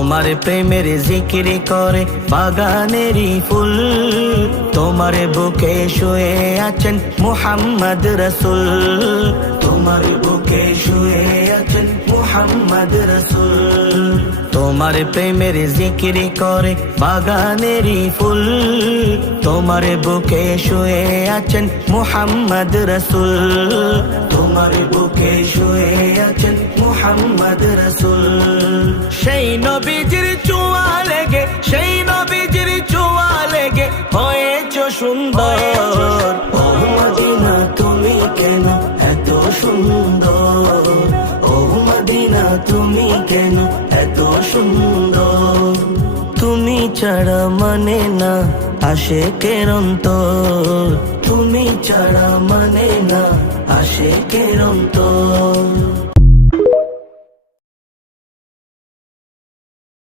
তোমার প্রেমের জিকির করে বাগানেরই ফুল, তোমার বুকে শুয়ে আছেন মুহাম্মদ রাসূল, তোমার বুকে শুয়ে আছেন মুহাম্মদ রাসূল। তোমার প্রেমের জিকির করে বাগানেরই ফুল, তোমার বুকে শুয়ে আছেন মুহাম্মদ রাসূল, তোমার বুকে শুয়ে আছেন মুহাম্মদ রাসূল। সেই নবীজির ছোঁয়া লেগে, সেই নবীজির ছোঁয়া লেগে হয়েছ সুন্দর। ও মদিনা তুমি কেন এত সুন্দর, ও মদিনা তুমি কেন এত সুন্দর। তুমি ছাড়া মানে না আশিকের অন্তর, তুমি ছাড়া মানে না আশিকের অন্তর।